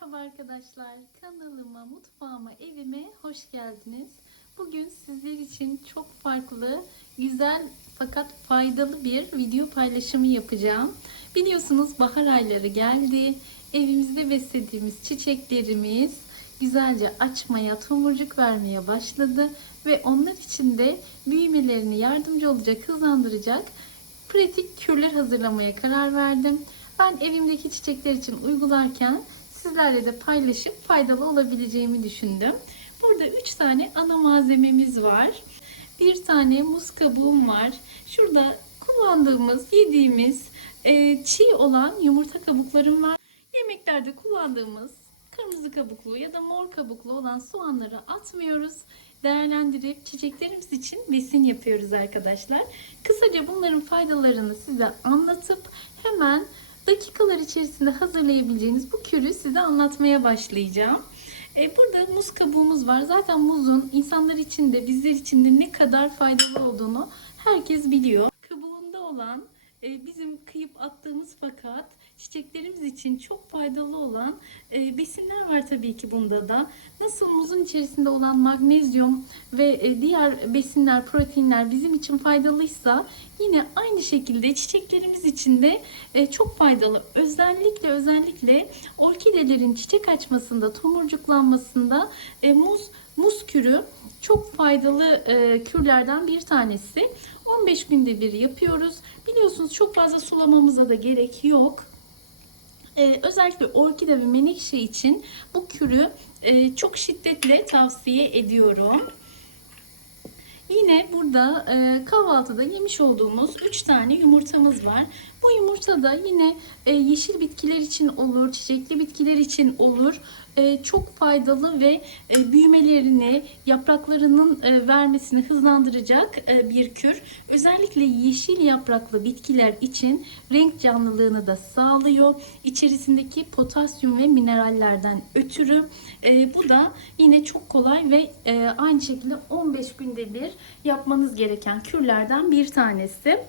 Merhaba arkadaşlar. Kanalıma, mutfağıma, evime hoş geldiniz. Bugün sizler için çok farklı, güzel fakat faydalı bir video paylaşımı yapacağım. Biliyorsunuz bahar ayları geldi. Evimizde beslediğimiz çiçeklerimiz güzelce açmaya, tomurcuk vermeye başladı ve onlar için de büyümelerini yardımcı olacak, hızlandıracak pratik kürler hazırlamaya karar verdim. Ben evimdeki çiçekler için uygularken sizlerle de paylaşıp faydalı olabileceğimi düşündüm. Burada 3 tane ana malzememiz var. Bir tane muz kabuğum var. Şurada kullandığımız, yediğimiz e, çiğ olan yumurta kabuklarım var. Yemeklerde kullandığımız kırmızı kabuklu ya da mor kabuklu olan soğanları atmıyoruz. Değerlendirip çiçeklerimiz için besin yapıyoruz arkadaşlar. Kısaca bunların faydalarını size anlatıp hemen dakikalar içerisinde hazırlayabileceğiniz bu kürü size anlatmaya başlayacağım. E, burada muz kabuğumuz var. Zaten muzun insanlar için de bizler için de ne kadar faydalı olduğunu herkes biliyor. Kabuğunda olan bizim kıyıp attığımız fakat çiçeklerimiz için çok faydalı olan e, besinler var tabii ki bunda da. Nasıl muzun içerisinde olan magnezyum ve e, diğer besinler, proteinler bizim için faydalıysa yine aynı şekilde çiçeklerimiz için de e, çok faydalı. Özellikle özellikle orkidelerin çiçek açmasında, tomurcuklanmasında e, muz muz kürü çok faydalı e, kürlerden bir tanesi. 15 günde bir yapıyoruz. Biliyorsunuz çok fazla sulamamıza da gerek yok. Ee, özellikle orkide ve menekşe için bu kürü e, çok şiddetle tavsiye ediyorum. Yine burada e, kahvaltıda yemiş olduğumuz 3 tane yumurtamız var. Bu yumurta da yine e, yeşil bitkiler için olur, çiçekli bitkiler için olur. E, çok faydalı ve e, büyümelerini, yapraklarının e, vermesini hızlandıracak e, bir kür. Özellikle yeşil yapraklı bitkiler için renk canlılığını da sağlıyor. İçerisindeki potasyum ve minerallerden ötürü e, bu da yine çok kolay ve e, aynı şekilde 15 günde bir yapmanız gereken kürlerden bir tanesi.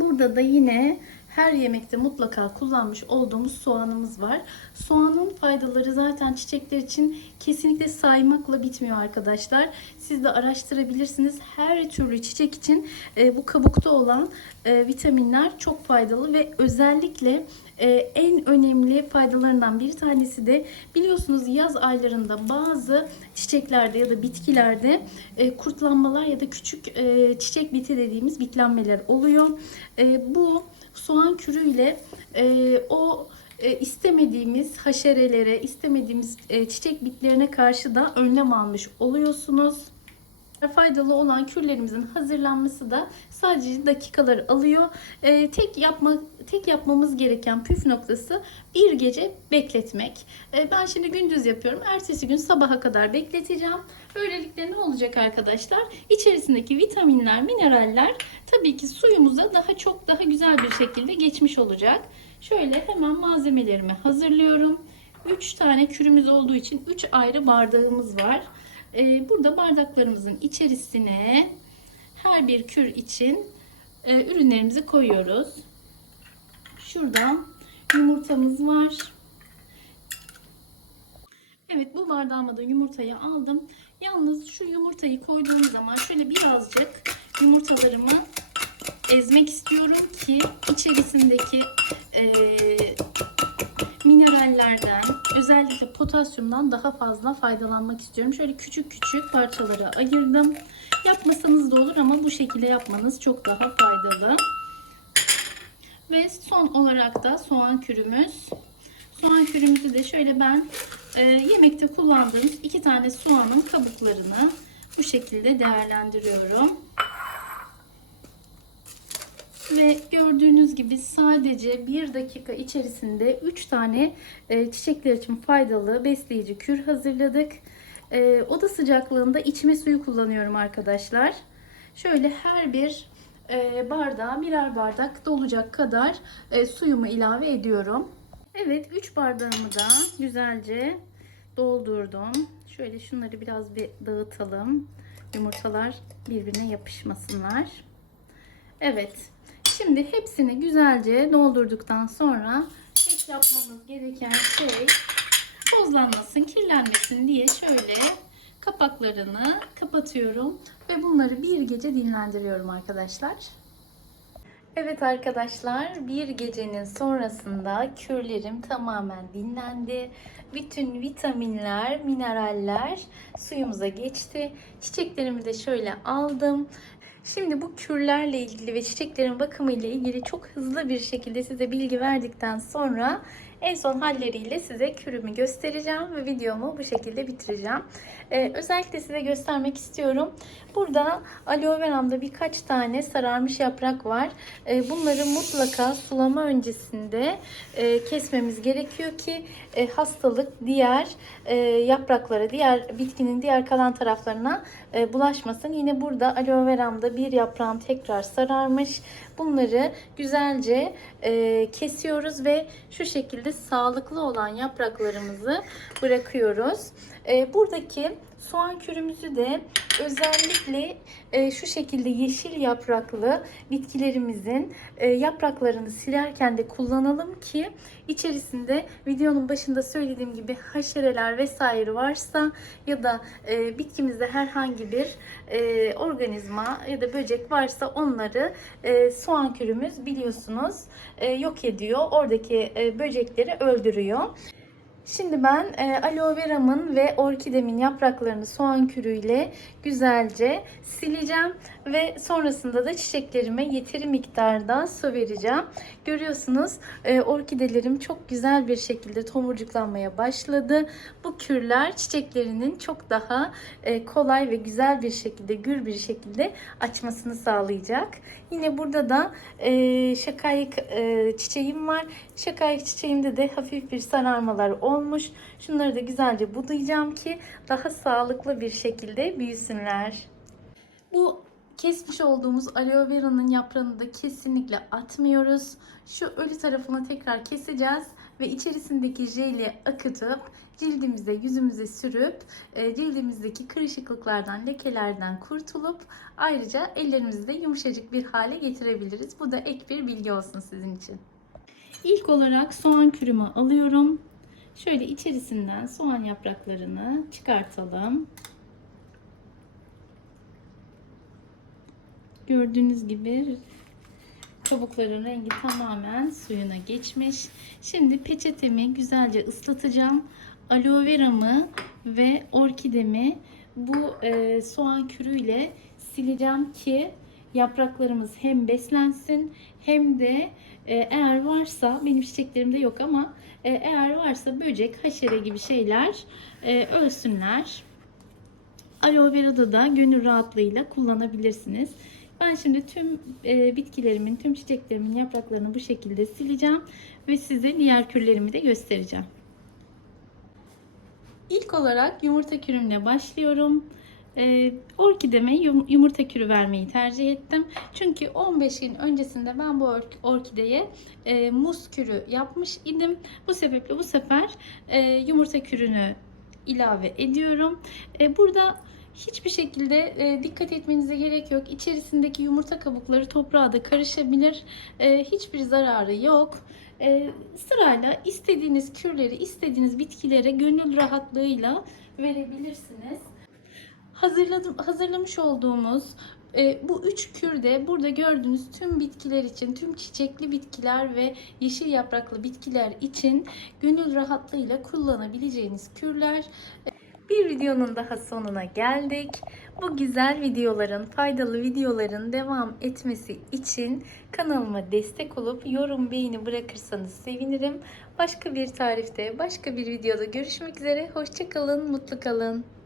Burada da yine her yemekte mutlaka kullanmış olduğumuz soğanımız var. Soğanın faydaları zaten çiçekler için kesinlikle saymakla bitmiyor arkadaşlar. Siz de araştırabilirsiniz. Her türlü çiçek için e, bu kabukta olan e, vitaminler çok faydalı ve özellikle e, en önemli faydalarından bir tanesi de biliyorsunuz yaz aylarında bazı çiçeklerde ya da bitkilerde e, kurtlanmalar ya da küçük e, çiçek biti dediğimiz bitlenmeler oluyor. E, bu soğan kürüyle e, o e, istemediğimiz haşerelere, istemediğimiz e, çiçek bitlerine karşı da önlem almış oluyorsunuz. Faydalı olan kürlerimizin hazırlanması da sadece dakikalar alıyor. E, tek yapma tek yapmamız gereken püf noktası bir gece bekletmek. E, ben şimdi gündüz yapıyorum. Ertesi gün sabaha kadar bekleteceğim. Böylelikle ne olacak arkadaşlar? İçerisindeki vitaminler, mineraller tabii ki suyumuza daha çok daha güzel bir şekilde geçmiş olacak. Şöyle hemen malzemelerimi hazırlıyorum. 3 tane kürümüz olduğu için 3 ayrı bardağımız var. Ee, burada bardaklarımızın içerisine her bir kür için e, ürünlerimizi koyuyoruz. Şurada yumurtamız var. Evet bu bardağıma da yumurtayı aldım. Yalnız şu yumurtayı koyduğum zaman şöyle birazcık yumurtalarımı ezmek istiyorum ki içerisindeki e, minerallerden özellikle potasyumdan daha fazla faydalanmak istiyorum. Şöyle küçük küçük parçalara ayırdım. Yapmasanız da olur ama bu şekilde yapmanız çok daha faydalı. Ve son olarak da soğan kürümüz. Soğan kürümüzü de şöyle ben e, yemekte kullandığımız iki tane soğanın kabuklarını bu şekilde değerlendiriyorum. Ve gördüğünüz gibi sadece bir dakika içerisinde 3 tane e, çiçekler için faydalı besleyici kür hazırladık. E, oda sıcaklığında içme suyu kullanıyorum arkadaşlar. Şöyle her bir e, bardağa birer bardak dolacak kadar suyumu ilave ediyorum. Evet 3 bardağımı da güzelce doldurdum. Şöyle şunları biraz bir dağıtalım. Yumurtalar birbirine yapışmasınlar. Evet. Şimdi hepsini güzelce doldurduktan sonra tek yapmamız gereken şey tozlanmasın, kirlenmesin diye şöyle kapaklarını kapatıyorum ve bunları bir gece dinlendiriyorum arkadaşlar. Evet arkadaşlar bir gecenin sonrasında kürlerim tamamen dinlendi. Bütün vitaminler, mineraller suyumuza geçti. Çiçeklerimi de şöyle aldım. Şimdi bu kürlerle ilgili ve çiçeklerin bakımı ile ilgili çok hızlı bir şekilde size bilgi verdikten sonra en son halleriyle size kürümü göstereceğim ve videomu bu şekilde bitireceğim. Ee, özellikle size göstermek istiyorum. Burada aloe veramda birkaç tane sararmış yaprak var. Ee, bunları mutlaka sulama öncesinde e, kesmemiz gerekiyor ki e, hastalık diğer e, yapraklara, diğer bitkinin diğer kalan taraflarına e, bulaşmasın. Yine burada aloe veramda bir yaprağım tekrar sararmış. Bunları güzelce e, kesiyoruz ve şu şekilde sağlıklı olan yapraklarımızı bırakıyoruz. E, buradaki soğan kürümüzü de özellikle e, şu şekilde yeşil yapraklı bitkilerimizin e, yapraklarını silerken de kullanalım ki içerisinde videonun başında söylediğim gibi haşereler vesaire varsa ya da e, bitkimizde herhangi bir e, organizma ya da böcek varsa onları e, soğan kürümüz biliyorsunuz e, yok ediyor. Oradaki e, böcekleri öldürüyor. Şimdi ben e, aloe veramın ve orkidemin yapraklarını soğan kürüyle güzelce sileceğim ve sonrasında da çiçeklerime yeteri miktarda su vereceğim. Görüyorsunuz e, orkidelerim çok güzel bir şekilde tomurcuklanmaya başladı. Bu kürler çiçeklerinin çok daha e, kolay ve güzel bir şekilde, gür bir şekilde açmasını sağlayacak. Yine burada da e, şakayık e, çiçeğim var. Şakayık çiçeğimde de hafif bir sararmalar olmuş. Şunları da güzelce budayacağım ki daha sağlıklı bir şekilde büyüsünler. Bu kesmiş olduğumuz aloe vera'nın yaprağını da kesinlikle atmıyoruz. Şu ölü tarafını tekrar keseceğiz ve içerisindeki jeli akıtıp cildimize, yüzümüze sürüp e, cildimizdeki kırışıklıklardan, lekelerden kurtulup ayrıca ellerimizi de yumuşacık bir hale getirebiliriz. Bu da ek bir bilgi olsun sizin için. İlk olarak soğan kürümü alıyorum. Şöyle içerisinden soğan yapraklarını çıkartalım. Gördüğünüz gibi kabukların rengi tamamen suyuna geçmiş. Şimdi peçetemi güzelce ıslatacağım. Aloe veramı ve orkidemi bu e, soğan kürüyle sileceğim ki yapraklarımız hem beslensin hem de e, eğer varsa benim çiçeklerimde yok ama e, eğer varsa böcek, haşere gibi şeyler e, ölsünler. Aloe vera'da da gönül rahatlığıyla kullanabilirsiniz. Ben şimdi tüm bitkilerimin, tüm çiçeklerimin yapraklarını bu şekilde sileceğim ve size diğer kürlerimi de göstereceğim. İlk olarak yumurta kürümle başlıyorum. Ee, orkideme yum- yumurta kürü vermeyi tercih ettim. Çünkü 15 gün öncesinde ben bu ork- orkideye e, muz kürü yapmış idim. Bu sebeple bu sefer e, yumurta kürünü ilave ediyorum. E, burada hiçbir şekilde e, dikkat etmenize gerek yok. İçerisindeki yumurta kabukları toprağa da karışabilir. E, hiçbir zararı yok. E, sırayla istediğiniz kürleri, istediğiniz bitkilere gönül rahatlığıyla verebilirsiniz. Hazırladım, hazırlamış olduğumuz e, bu üç kürde burada gördüğünüz tüm bitkiler için, tüm çiçekli bitkiler ve yeşil yapraklı bitkiler için gönül rahatlığıyla kullanabileceğiniz kürler. Bir videonun daha sonuna geldik. Bu güzel videoların, faydalı videoların devam etmesi için kanalıma destek olup yorum beğeni bırakırsanız sevinirim. Başka bir tarifte, başka bir videoda görüşmek üzere. Hoşçakalın, mutlu kalın.